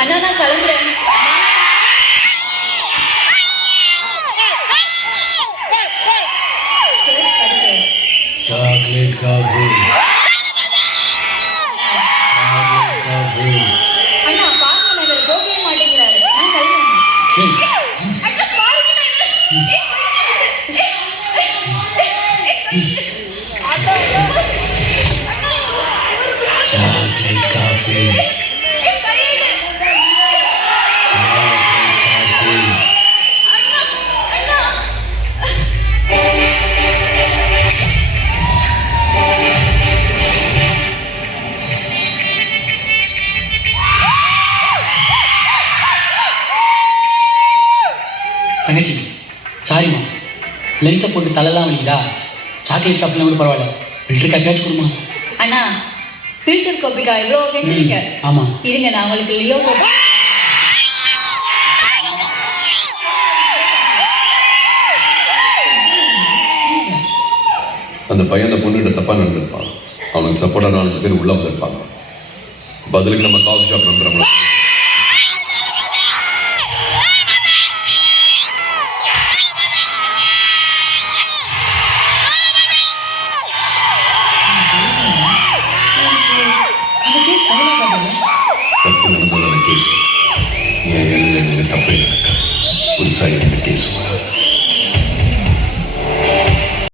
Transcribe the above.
அண்ணா நான் கிளம்புறேன். Chocolate coffee. அண்ணா பாருங்க நகர் போகவே மாட்டேங்கிறாரு. நான் கிளம்புறேன். Chocolate coffee. தங்கச்சி சாரிம்மா, லென்ஸை போட்டு தலைலாம் வலிக்குதா? சாக்லேட் காஃபிலாம் கூட பரவாயில்ல, ஃபில்டர் காஃபியாச்சும் கொடுமா. அண்ணா ஃபில்டர் காப்பிக்கா இவ்வளோ கெஞ்சிருக்க? ஆமாம். இருங்க நான் உங்களுக்கு லியோ காப்பி. அந்த பையன் அந்த பொண்ணுகிட்ட தப்பாக நடந்திருப்பான். அவனுக்கு சப்போர்ட்டான 4 பேர் உள்ள வந்திருப்பாங்க. பதிலுக்கு நம்ம காஃபி ஷாப் நம்புறோம்.